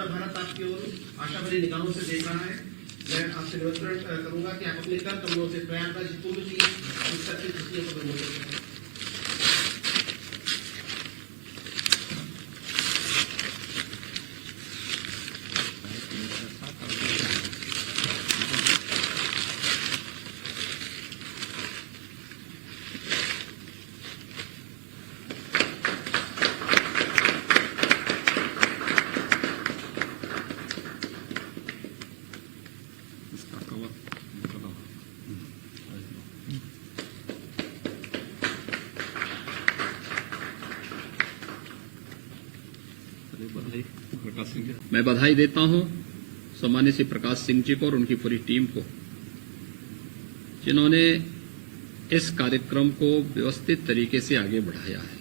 पूरा भारत आपकी ओर आशा भरी निगाहों से देख रहा है। मैं आपसे निवेदन करूंगा कि आप अपने कर कमरों से प्रयागराज कुंभ की इस तक की खुशियों को बंद करें। मैं बधाई देता हूं सम्मानित श्री प्रकाश सिंह जी को और उनकी पूरी टीम को, जिन्होंने इस कार्यक्रम को व्यवस्थित तरीके से आगे बढ़ाया है।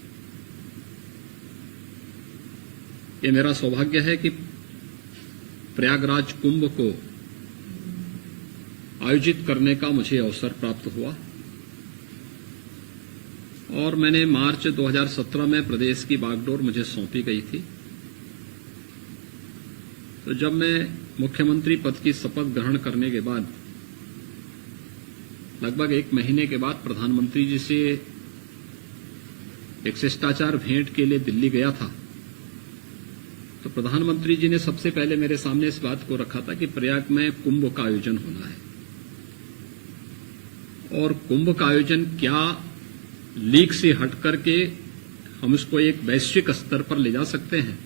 ये मेरा सौभाग्य है कि प्रयागराज कुंभ को आयोजित करने का मुझे अवसर प्राप्त हुआ और मैंने मार्च 2017 में प्रदेश की बागडोर मुझे सौंपी गई थी। तो जब मैं मुख्यमंत्री पद की शपथ ग्रहण करने के बाद लगभग 1 महीने के बाद प्रधानमंत्री जी से एक शिष्टाचार भेंट के लिए दिल्ली गया था, तो प्रधानमंत्री जी ने सबसे पहले मेरे सामने इस बात को रखा था कि प्रयाग में कुंभ का आयोजन होना है और कुंभ का आयोजन क्या लीग से हट करके हम इसको एक वैश्विक स्तर पर ले जा सकते हैं।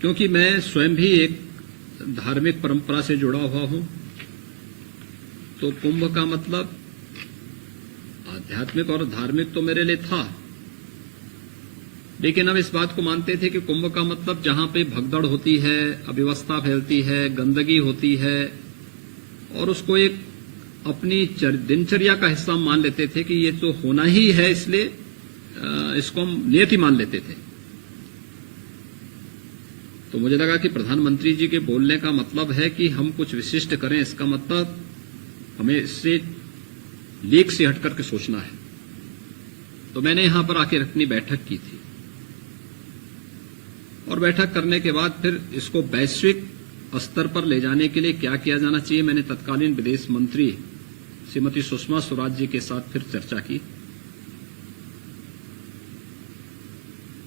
क्योंकि मैं स्वयं भी एक धार्मिक परंपरा से जुड़ा हुआ हूं, तो कुंभ का मतलब आध्यात्मिक और धार्मिक तो मेरे लिए था, लेकिन हम इस बात को मानते थे कि कुंभ का मतलब जहां पे भगदड़ होती है, अव्यवस्था फैलती है, गंदगी होती है और उसको एक अपनी दिनचर्या का हिस्सा मान लेते थे कि ये तो होना ही है, इसलिए इसको हम नियति मान लेते थे। तो मुझे लगा कि प्रधानमंत्री जी के बोलने का मतलब है कि हम कुछ विशिष्ट करें, इसका मतलब हमें इससे लीक से हट करके सोचना है। तो मैंने यहां पर आके अपनी बैठक की थी और बैठक करने के बाद फिर इसको वैश्विक स्तर पर ले जाने के लिए क्या किया जाना चाहिए, मैंने तत्कालीन विदेश मंत्री श्रीमती सुषमा स्वराज जी के साथ फिर चर्चा की।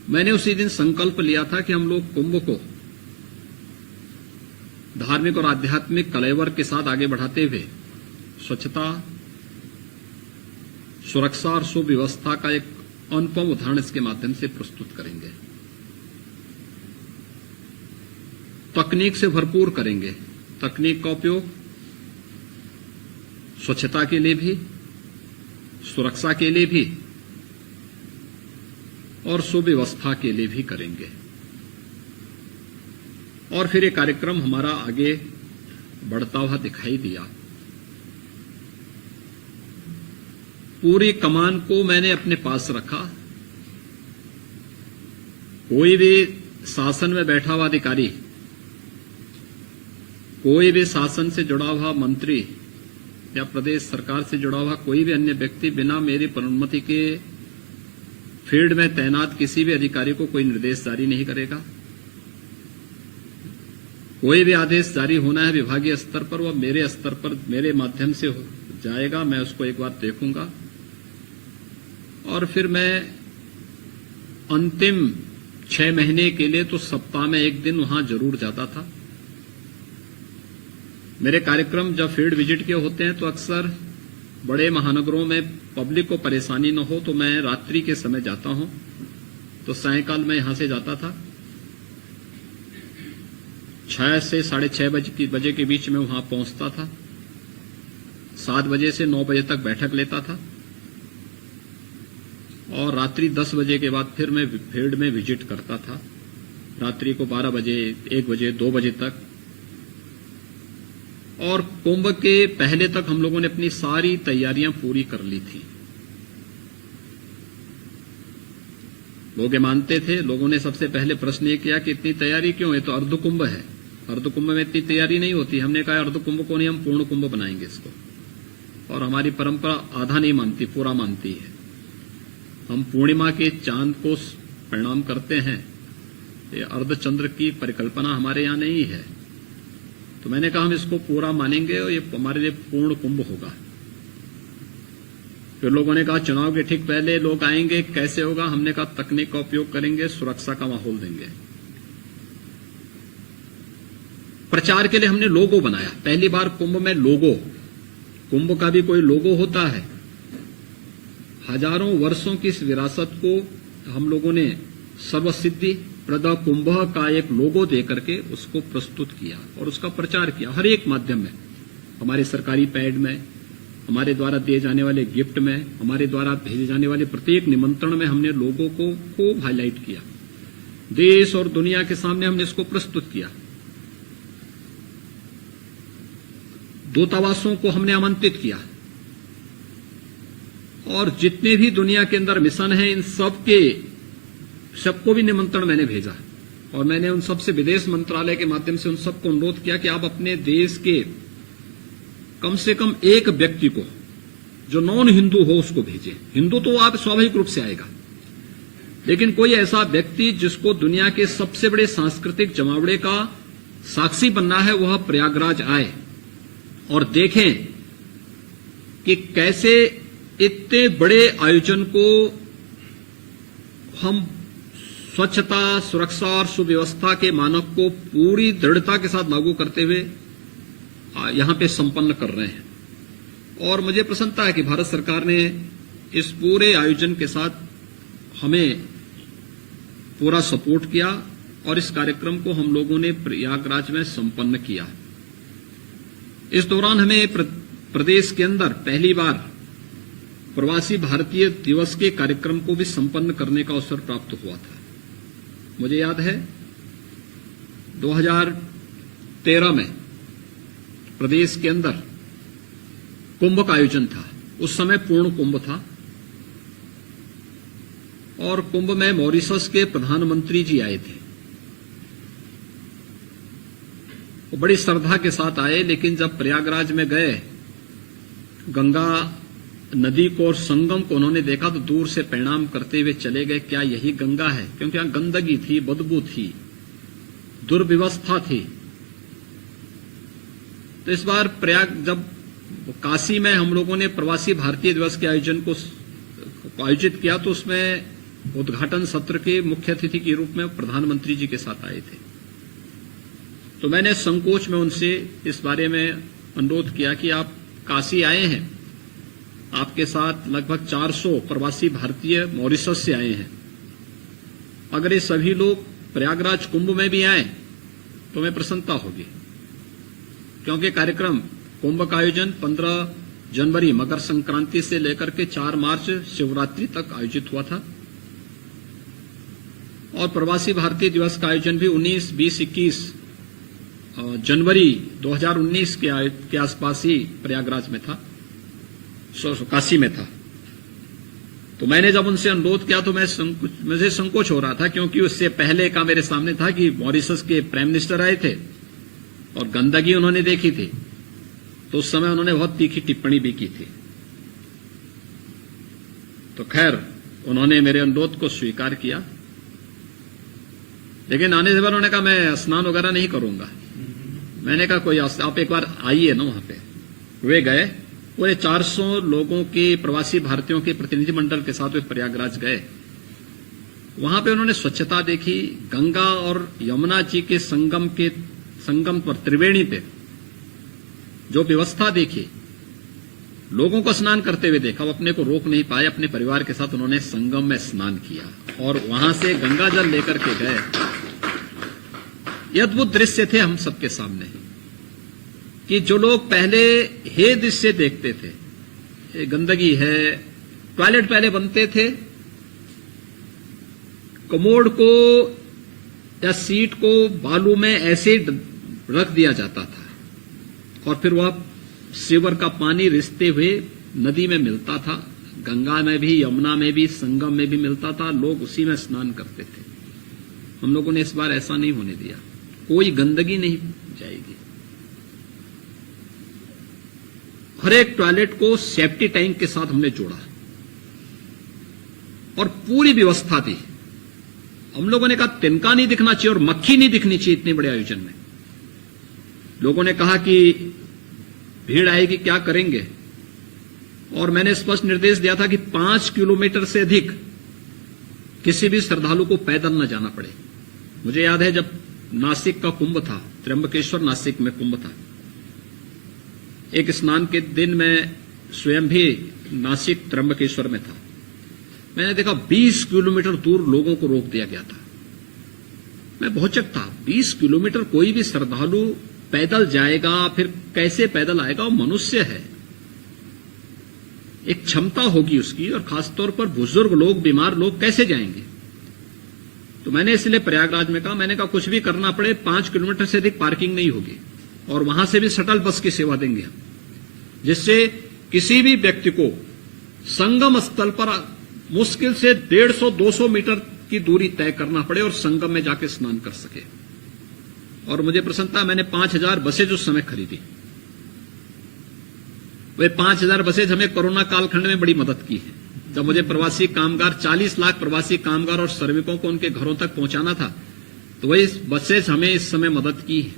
मैंने उसी दिन संकल्प लिया था कि हम लोग कुंभ को धार्मिक और आध्यात्मिक कलेवर के साथ आगे बढ़ाते हुए स्वच्छता, सुरक्षा और सुव्यवस्था का एक अनुपम उदाहरण इसके माध्यम से प्रस्तुत करेंगे। तकनीक से भरपूर करेंगे, तकनीक का उपयोग स्वच्छता के लिए भी, सुरक्षा के लिए भी और सुव्यवस्था के लिए भी करेंगे। और फिर ये कार्यक्रम हमारा आगे बढ़ता हुआ दिखाई दिया। पूरी कमान को मैंने अपने पास रखा। कोई भी शासन में बैठा हुआ अधिकारी, कोई भी शासन से जुड़ा हुआ मंत्री या प्रदेश सरकार से जुड़ा हुआ कोई भी अन्य व्यक्ति बिना मेरी अनुमति के फील्ड में तैनात किसी भी अधिकारी को कोई निर्देश जारी नहीं करेगा। कोई भी आदेश जारी होना है विभागीय स्तर पर, वह मेरे स्तर पर मेरे माध्यम से जाएगा। मैं उसको एक बार देखूंगा और फिर मैं अंतिम 6 महीने के लिए तो सप्ताह में 1 दिन वहां जरूर जाता था। मेरे कार्यक्रम जब फील्ड विजिट के होते हैं तो अक्सर बड़े महानगरों में पब्लिक को परेशानी न हो तो मैं रात्रि के समय जाता हूं। तो सायंकाल में यहां से जाता था, 6 से 6:30 बजे के बीच में वहां पहुंचता था। 7 बजे से 9 बजे तक बैठक लेता था और रात्रि 10 बजे के बाद फिर मैं फील्ड में विजिट करता था, रात्रि को 12 बजे, 1 बजे, 2 बजे तक। और कुंभ के पहले तक हम लोगों ने अपनी सारी तैयारियां पूरी कर ली थी। लोग मानते थे, लोगों ने सबसे पहले प्रश्न ये किया कि इतनी तैयारी क्यों, ये तो अर्ध कुंभ है, अर्ध कुंभ में इतनी तैयारी नहीं होती। हमने कहा अर्ध कुंभ को नहीं, हम पूर्ण कुंभ बनाएंगे इसको। और हमारी परंपरा आधा नहीं मानती, पूरा मानती है। हम पूर्णिमा के चांद को प्रणाम करते हैं, ये अर्धचंद्र की परिकल्पना हमारे यहाँ नहीं है। तो मैंने कहा हम इसको पूरा मानेंगे और ये हमारे लिए पूर्ण कुंभ होगा। फिर लोगों ने कहा चुनाव के ठीक पहले लोग आएंगे, कैसे होगा? हमने कहा तकनीक का उपयोग करेंगे, सुरक्षा का माहौल देंगे। प्रचार के लिए हमने लोगो बनाया, पहली बार कुंभ में लोगो। कुंभ का भी कोई लोगो होता है? हजारों वर्षों की इस विरासत को हम लोगों ने सर्वसिद्धि प्रद कुंभ का एक लोगो देकर के उसको प्रस्तुत किया और उसका प्रचार किया हर एक माध्यम में, हमारे सरकारी पैड में, हमारे द्वारा दिए जाने वाले गिफ्ट में, हमारे द्वारा भेजे जाने वाले प्रत्येक निमंत्रण में हमने लोगों को खूब हाईलाइट किया। देश और दुनिया के सामने हमने इसको प्रस्तुत किया। दूतावासों को हमने आमंत्रित किया और जितने भी दुनिया के अंदर मिशन हैं इन सबको भी निमंत्रण मैंने भेजा और मैंने उन सबसे विदेश मंत्रालय के माध्यम से उन सबको अनुरोध किया कि आप अपने देश के कम से कम एक व्यक्ति को जो नॉन हिंदू हो उसको भेजें। हिंदू तो आप स्वाभाविक रूप से आएगा, लेकिन कोई ऐसा व्यक्ति जिसको दुनिया के सबसे बड़े सांस्कृतिक जमावड़े का साक्षी बनना है वह प्रयागराज आए और देखें कि कैसे इतने बड़े आयोजन को हम स्वच्छता, सुरक्षा और सुव्यवस्था के मानक को पूरी दृढ़ता के साथ लागू करते हुए यहां पे संपन्न कर रहे हैं। और मुझे प्रसन्नता है कि भारत सरकार ने इस पूरे आयोजन के साथ हमें पूरा सपोर्ट किया और इस कार्यक्रम को हम लोगों ने प्रयागराज में संपन्न किया। इस दौरान हमें प्रदेश के अंदर पहली बार प्रवासी भारतीय दिवस के कार्यक्रम को भी संपन्न करने का अवसर प्राप्त हुआ था। मुझे याद है 2013 में प्रदेश के अंदर कुंभ का आयोजन था। उस समय पूर्ण कुंभ था और कुंभ में मॉरिशस के प्रधानमंत्री जी आए थे। वो बड़ी श्रद्धा के साथ आए, लेकिन जब प्रयागराज में गए गंगा नदी को और संगम को उन्होंने देखा तो दूर से प्रणाम करते हुए चले गए। क्या यही गंगा है? क्योंकि यहां गंदगी थी, बदबू थी, दुर्व्यवस्था थी। तो इस बार जब काशी में हम लोगों ने प्रवासी भारतीय दिवस के आयोजन को आयोजित किया तो उसमें उद्घाटन सत्र के मुख्य अतिथि के रूप में प्रधानमंत्री जी के साथ आए थे। तो मैंने संकोच में उनसे इस बारे में अनुरोध किया कि आप काशी आए हैं, आपके साथ लगभग 400 प्रवासी भारतीय मॉरिशस से आए हैं, अगर ये सभी लोग प्रयागराज कुंभ में भी आए तो हमें प्रसन्नता होगी। क्योंकि कार्यक्रम कुंभ का आयोजन 15 जनवरी मकर संक्रांति से लेकर के 4 मार्च शिवरात्रि तक आयोजित हुआ था और प्रवासी भारतीय दिवस का आयोजन भी 19, 20, 21 जनवरी 2019 के आसपास ही प्रयागराज में था, काशी में था। तो मैंने जब उनसे अनुरोध किया तो मुझे संकोच हो रहा था, क्योंकि उससे पहले का मेरे सामने था कि मॉरिशस के प्राइम मिनिस्टर आए थे और गंदगी उन्होंने देखी थी, तो उस समय उन्होंने बहुत तीखी टिप्पणी भी की थी। तो खैर उन्होंने मेरे अनुरोध को स्वीकार किया, लेकिन आने से बाद उन्होंने कहा मैं स्नान वगैरह नहीं करूंगा। मैंने कहा कोई आप एक बार आइए ना वहां पे। वे गए, पूरे 400 लोगों के प्रवासी भारतीयों के प्रतिनिधिमंडल के साथ वे प्रयागराज गए। वहां पे उन्होंने स्वच्छता देखी, गंगा और यमुना जी के संगम पर त्रिवेणी पे जो व्यवस्था देखी, लोगों को स्नान करते हुए देखा, वो अपने को रोक नहीं पाए, अपने परिवार के साथ उन्होंने संगम में स्नान किया और वहां से गंगा जल लेकर के गए। ये अद्भुत दृश्य थे हम सबके सामने कि जो लोग पहले हे दृश्य देखते थे, ये गंदगी है, टॉयलेट पहले बनते थे, कमोड को या सीट को बालू में ऐसे रख दिया जाता था और फिर वह सीवर का पानी रिसते हुए नदी में मिलता था, गंगा में भी, यमुना में भी, संगम में भी मिलता था, लोग उसी में स्नान करते थे। हम लोगों ने इस बार ऐसा नहीं होने दिया, कोई गंदगी नहीं जाएगी। हर एक टॉयलेट को सेफ्टी टैंक के साथ हमने जोड़ा और पूरी व्यवस्था दी हम लोगों ने कहा तिनका नहीं दिखना चाहिए और मक्खी नहीं दिखनी चाहिए इतने बड़े आयोजन में। लोगों ने कहा कि भीड़ आएगी, क्या करेंगे? और मैंने स्पष्ट निर्देश दिया था कि 5 किलोमीटर से अधिक किसी भी श्रद्धालु को पैदल न जाना पड़े। मुझे याद है जब नासिक का कुंभ था, त्र्यंबकेश्वर नासिक में कुंभ था, एक स्नान के दिन मैं स्वयं भी नासिक त्र्यंबकेश्वर में था। मैंने देखा 20 किलोमीटर दूर लोगों को रोक दिया गया था। मैं बहुत चकित था, 20 किलोमीटर कोई भी श्रद्धालु पैदल जाएगा, फिर कैसे पैदल आएगा? वो मनुष्य है, एक क्षमता होगी उसकी, और खासतौर पर बुजुर्ग लोग, बीमार लोग कैसे जाएंगे? तो मैंने इसलिए प्रयागराज में कहा, मैंने कहा कुछ भी करना पड़े 5 किलोमीटर से अधिक पार्किंग नहीं होगी, और वहां से भी शटल बस की सेवा देंगे हम, जिससे किसी भी व्यक्ति को संगम स्थल पर मुश्किल से 150-200 मीटर की दूरी तय करना पड़े और संगम में जाके स्नान कर सके। और मुझे प्रसन्नता, मैंने 5000 बसेज उस समय खरीदी। वे 5000 बसेज हमें कोरोना कालखंड में बड़ी मदद की है। जब मुझे प्रवासी कामगार, 40 लाख प्रवासी कामगार और श्रमिकों को उनके घरों तक पहुंचाना था, तो वही बसेज हमें इस समय मदद की है।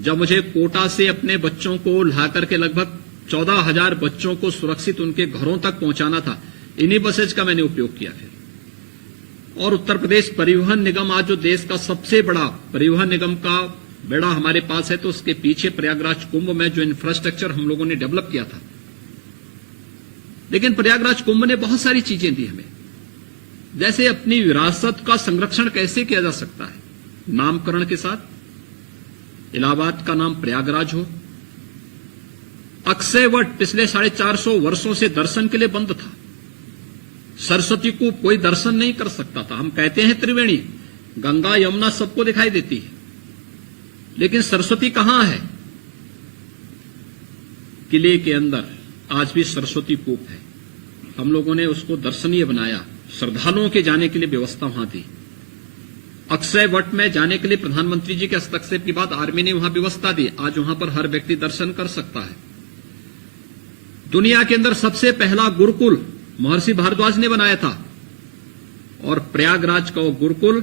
जब मुझे कोटा से अपने बच्चों को ला करके लगभग 14,000 बच्चों को सुरक्षित उनके घरों तक पहुंचाना था, इन्हीं बसेज का मैंने उपयोग किया फिर। और उत्तर प्रदेश परिवहन निगम आज जो देश का सबसे बड़ा परिवहन निगम का बेड़ा हमारे पास है, तो उसके पीछे प्रयागराज कुंभ में जो इंफ्रास्ट्रक्चर हम लोगों ने डेवलप किया था। लेकिन प्रयागराज कुंभ ने बहुत सारी चीजें दी हमें, जैसे अपनी विरासत का संरक्षण कैसे किया जा सकता है। नामकरण के साथ इलाहाबाद का नाम प्रयागराज हो। अक्षय वट पिछले 450 वर्षों से दर्शन के लिए बंद था। सरस्वती को कोई दर्शन नहीं कर सकता था। हम कहते हैं त्रिवेणी, गंगा यमुना सबको दिखाई देती है, लेकिन सरस्वती कहां है? किले के अंदर आज भी सरस्वती कूप है। हम लोगों ने उसको दर्शनीय बनाया, श्रद्धालुओं के जाने के लिए व्यवस्था वहां दी। अक्षय वट में जाने के लिए प्रधानमंत्री जी के हस्तक्षेप के बाद आर्मी ने वहां व्यवस्था दी। आज वहां पर हर व्यक्ति दर्शन कर सकता है। दुनिया के अंदर सबसे पहला गुरुकुल महर्षि भारद्वाज ने बनाया था, और प्रयागराज का वो गुरुकुल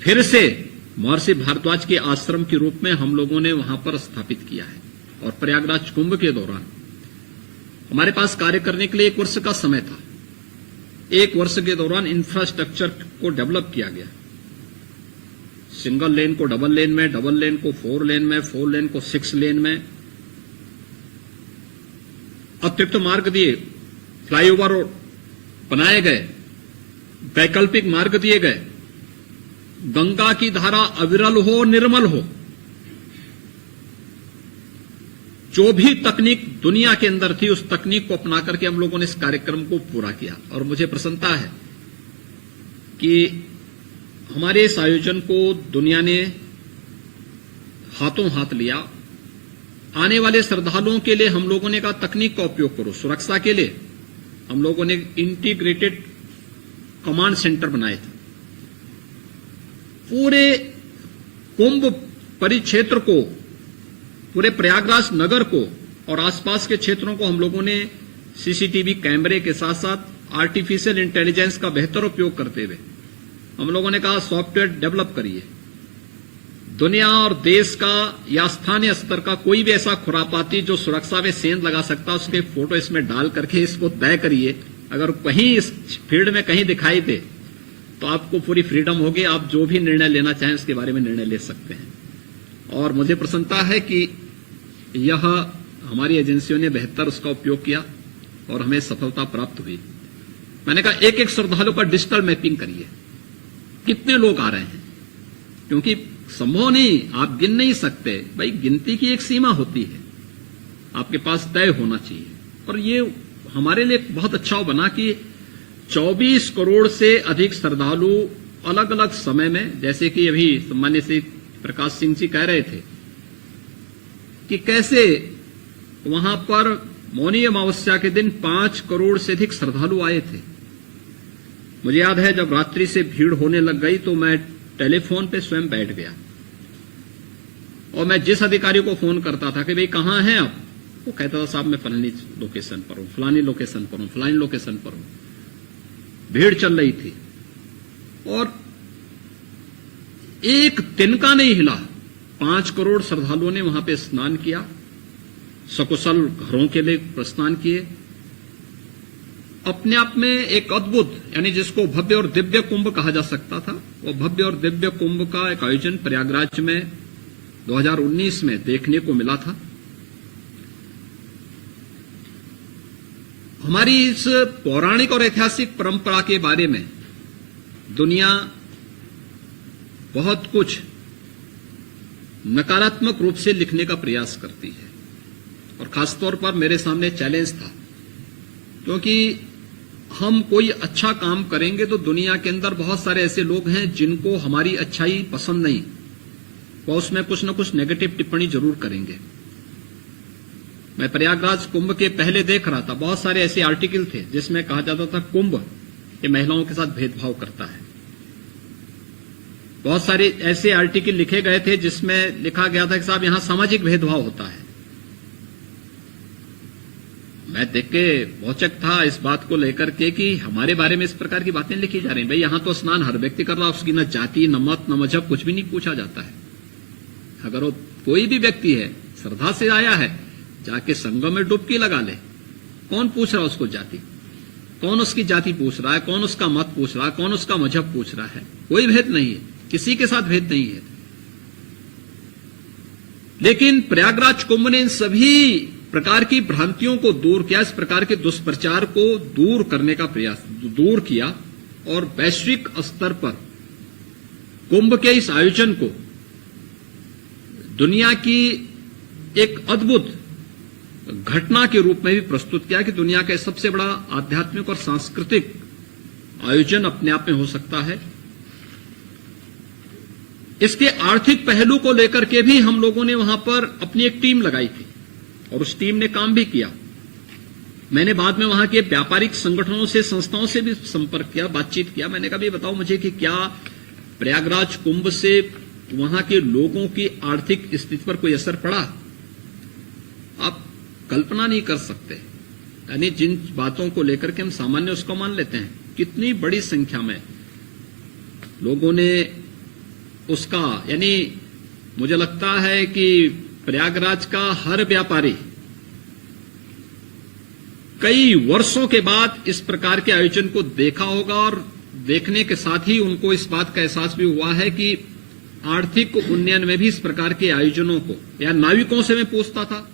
फिर से महर्षि भारद्वाज के आश्रम के रूप में हम लोगों ने वहां पर स्थापित किया है। और प्रयागराज कुंभ के दौरान हमारे पास कार्य करने के लिए 1 वर्ष का समय था। 1 वर्ष के दौरान इंफ्रास्ट्रक्चर को डेवलप किया गया। सिंगल लेन को डबल लेन में, डबल लेन को 4 लेन में, 4 लेन को 6 लेन में, अतिरिक्त मार्ग दिए, फ्लाईओवर बनाए गए, वैकल्पिक मार्ग दिए गए, गंगा की धारा अविरल हो, निर्मल हो। जो भी तकनीक दुनिया के अंदर थी, उस तकनीक को अपना करके हम लोगों ने इस कार्यक्रम को पूरा किया। और मुझे प्रसन्नता है कि हमारे इस आयोजन को दुनिया ने हाथों हाथ लिया। आने वाले श्रद्धालुओं के लिए हम लोगों ने कहा तकनीक का उपयोग करो। सुरक्षा के लिए हम लोगों ने इंटीग्रेटेड कमांड सेंटर बनाए थे। पूरे कुंभ परिक्षेत्र को, पूरे प्रयागराज नगर को और आसपास के क्षेत्रों को हम लोगों ने सीसीटीवी कैमरे के साथ साथ आर्टिफिशियल इंटेलिजेंस का बेहतर उपयोग करते हुए हम लोगों ने कहा सॉफ्टवेयर डेवलप करिए। दुनिया और देश का या स्थानीय स्तर का कोई भी ऐसा खुरापाती जो सुरक्षा में सेंध लगा सकता है, उसके फोटो इसमें डाल करके इसको तय करिए। अगर कहीं इस फील्ड में कहीं दिखाई दे तो आपको पूरी फ्रीडम होगी, आप जो भी निर्णय लेना चाहें उसके बारे में निर्णय ले सकते हैं। और मुझे प्रसन्नता है कि यह हमारी एजेंसियों ने बेहतर उसका उपयोग किया और हमें सफलता प्राप्त हुई। मैंने कहा एक एक श्रद्धालु का डिजिटल मैपिंग करिए, कितने लोग आ रहे हैं, क्योंकि संभव नहीं, आप गिन नहीं सकते भाई, गिनती की एक सीमा होती है, आपके पास तय होना चाहिए। और ये हमारे लिए बहुत अच्छा बना कि 24 करोड़ से अधिक श्रद्धालु अलग अलग समय में, जैसे कि अभी सम्मान्य श्री प्रकाश सिंह जी कह रहे थे कि कैसे वहां पर मौनी अमावस्या के दिन 5 करोड़ से अधिक श्रद्धालु आए थे। मुझे याद है जब रात्रि से भीड़ होने लग गई तो मैं टेलीफोन पे स्वयं बैठ गया और मैं जिस अधिकारी को फोन करता था कि भाई कहां हैं आप, वो कहता था साहब मैं फलानी लोकेशन पर हूं, फलानी लोकेशन पर हूं, फलानी लोकेशन पर हूं। भीड़ चल रही थी और एक तिनका नहीं हिला। 5 करोड़ श्रद्धालुओं ने वहां पे स्नान किया, सकुशल घरों के लिए प्रस्थान किए। अपने आप में एक अद्भुत, यानी जिसको भव्य और दिव्य कुंभ कहा जा सकता था, वो भव्य और दिव्य कुंभ का एक आयोजन प्रयागराज में 2019 में देखने को मिला था। हमारी इस पौराणिक और ऐतिहासिक परंपरा के बारे में दुनिया बहुत कुछ नकारात्मक रूप से लिखने का प्रयास करती है, और खासतौर पर मेरे सामने चैलेंज था, क्योंकि हम कोई अच्छा काम करेंगे तो दुनिया के अंदर बहुत सारे ऐसे लोग हैं जिनको हमारी अच्छाई पसंद नहीं, वो उसमें कुछ न कुछ नेगेटिव टिप्पणी जरूर करेंगे। मैं प्रयागराज कुंभ के पहले देख रहा था, बहुत सारे ऐसे आर्टिकल थे जिसमें कहा जाता था कुंभ ये महिलाओं के साथ भेदभाव करता है। बहुत सारे ऐसे आर्टिकल लिखे गए थे जिसमें लिखा गया था कि साहब यहां सामाजिक भेदभाव होता है। मैं देख के भौचक था इस बात को लेकर के कि हमारे बारे में इस प्रकार की बातें लिखी जा रही हैं। भाई यहां तो स्नान हर व्यक्ति कर रहा है, उसकी न जाति न मत न मजहब कुछ भी नहीं पूछा जाता है। अगर वो कोई भी व्यक्ति है, श्रद्धा से आया है, जाके संगम में डुबकी लगा ले। कौन पूछ रहा है उसको जाति? कौन उसकी जाति पूछ रहा है? कौन उसका मत पूछ रहा है? कौन उसका मजहब पूछ रहा है? कोई भेद नहीं है, किसी के साथ भेद नहीं है। लेकिन प्रयागराज कुंभ ने इन सभी प्रकार की भ्रांतियों को दूर किया, इस प्रकार के दुष्प्रचार को दूर करने का प्रयास दूर किया, और वैश्विक स्तर पर कुंभ के इस आयोजन को दुनिया की एक अद्भुत घटना के रूप में भी प्रस्तुत किया कि दुनिया का सबसे बड़ा आध्यात्मिक और सांस्कृतिक आयोजन अपने आप में हो सकता है। इसके आर्थिक पहलू को लेकर के भी हम लोगों ने वहां पर अपनी एक टीम लगाई थी, और उस टीम ने काम भी किया। मैंने बाद में वहां के व्यापारिक संगठनों से, संस्थाओं से भी संपर्क किया, बातचीत किया। मैंने कहा भी बताओ मुझे कि क्या प्रयागराज कुंभ से वहां के लोगों की आर्थिक स्थिति पर कोई असर पड़ा? आप कल्पना नहीं कर सकते, यानी जिन बातों को लेकर के हम सामान्य उसको मान लेते हैं, कितनी बड़ी संख्या में लोगों ने उसका, यानी मुझे लगता है कि प्रयागराज का हर व्यापारी कई वर्षों के बाद इस प्रकार के आयोजन को देखा होगा, और देखने के साथ ही उनको इस बात का एहसास भी हुआ है कि आर्थिक उन्नयन में भी इस प्रकार के आयोजनों को, या नाविकों से मैं पूछता था,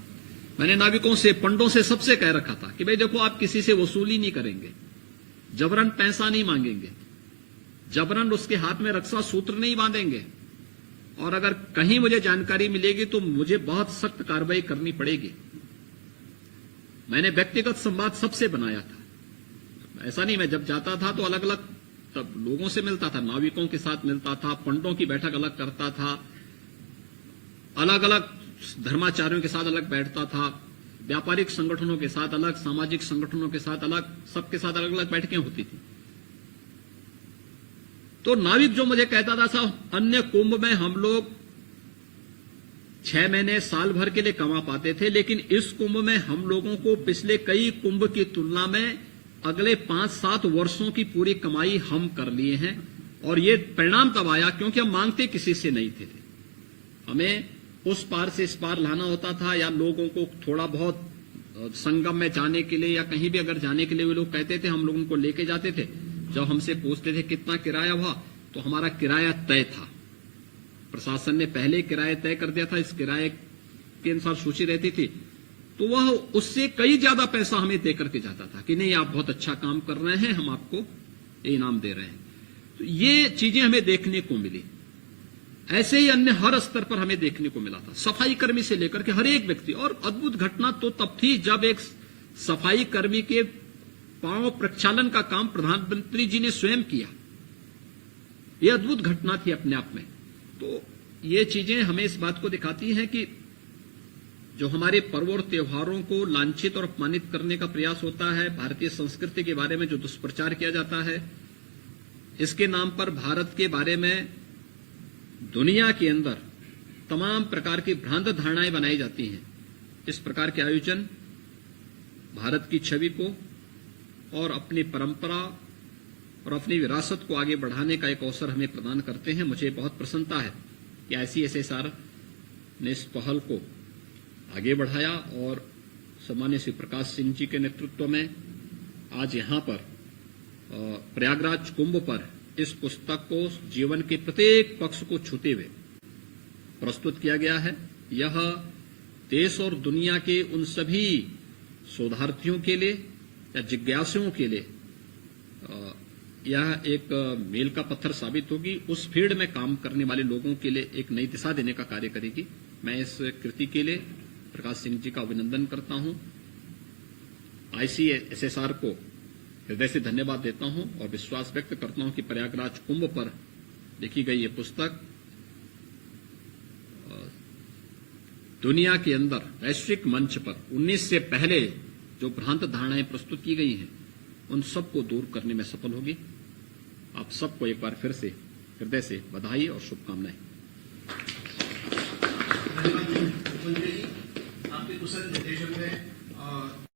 मैंने नाविकों से, पंडों से, सबसे कह रखा था कि भाई देखो आप किसी से वसूली नहीं करेंगे, जबरन पैसा नहीं मांगेंगे, जबरन उसके हाथ में रक्षा सूत्र नहीं बांधेंगे, और अगर कहीं मुझे जानकारी मिलेगी तो मुझे बहुत सख्त कार्रवाई करनी पड़ेगी। मैंने व्यक्तिगत संवाद सबसे बनाया था। ऐसा नहीं, मैं जब जाता था तो अलग अलग तब लोगों से मिलता था, नाविकों के साथ मिलता था, पंडों की बैठक अलग करता था, अलग अलग धर्माचार्यों के साथ अलग बैठता था, व्यापारिक संगठनों के साथ अलग, सामाजिक संगठनों के साथ अलग, सबके साथ अलग अलग बैठकें होती थी। तो नाविक जो मुझे कहता था, साहब अन्य कुंभ में हम लोग 6 महीने, साल भर के लिए कमा पाते थे, लेकिन इस कुंभ में हम लोगों को पिछले कई कुंभ की तुलना में अगले 5-7 वर्षों की पूरी कमाई हम कर लिए हैं। और ये परिणाम तब आया क्योंकि हम मांगते किसी से नहीं थे। हमें उस पार से इस पार लाना होता था, या लोगों को थोड़ा बहुत संगम में जाने के लिए या कहीं भी अगर जाने के लिए वे लोग कहते थे, हम लोग उनको लेके जाते थे। जब हमसे पूछते थे कितना किराया हुआ, तो हमारा किराया तय था, प्रशासन ने पहले किराया तय कर दिया था, इस किराए के अनुसार सूची रहती थी, तो वह उससे कई ज्यादा पैसा हमें दे करके जाता था कि नहीं आप बहुत अच्छा काम कर रहे हैं, हम आपको ये इनाम दे रहे हैं। तो ये चीजें हमें देखने को मिली। ऐसे ही अन्य हर स्तर पर हमें देखने को मिला था, सफाई कर्मी से लेकर के हर एक व्यक्ति। और अद्भुत घटना तो तब थी जब एक सफाई कर्मी के पांव प्रक्षालन का काम प्रधानमंत्री जी ने स्वयं किया। यह अद्भुत घटना थी अपने आप में। तो ये चीजें हमें इस बात को दिखाती हैं कि जो हमारे पर्व और त्योहारों को लांछित और अपमानित करने का प्रयास होता है, भारतीय संस्कृति के बारे में जो दुष्प्रचार किया जाता है, इसके नाम पर भारत के बारे में दुनिया के अंदर तमाम प्रकार की भ्रांत धारणाएं बनाई जाती हैं। इस प्रकार के आयोजन भारत की छवि को और अपनी परंपरा और अपनी विरासत को आगे बढ़ाने का एक अवसर हमें प्रदान करते हैं। मुझे बहुत प्रसन्नता है कि ICSSR ने इस पहल को आगे बढ़ाया और सम्मान्य श्री प्रकाश सिंह जी के नेतृत्व में आज यहाँ पर प्रयागराज कुंभ पर इस पुस्तक को जीवन के प्रत्येक पक्ष को छूते हुए प्रस्तुत किया गया है। यह देश और दुनिया के उन सभी शोधार्थियों के लिए या जिज्ञासुओं के लिए यह एक मील का पत्थर साबित होगी। उस फील्ड में काम करने वाले लोगों के लिए एक नई दिशा देने का कार्य करेगी। मैं इस कृति के लिए प्रकाश सिंह जी का अभिनंदन करता हूं। ICSSR को हृदय से धन्यवाद देता हूं और विश्वास व्यक्त करता हूं कि प्रयागराज कुंभ पर लिखी गई ये पुस्तक दुनिया के अंदर वैश्विक मंच पर 19 से पहले जो भ्रांत धारणाएं प्रस्तुत की गई हैं उन सबको दूर करने में सफल होगी। आप सबको एक बार फिर से हृदय से बधाई और शुभकामनाएं। धन्यवाद मुख्यमंत्री जी, आपके कुशल निर्देशन में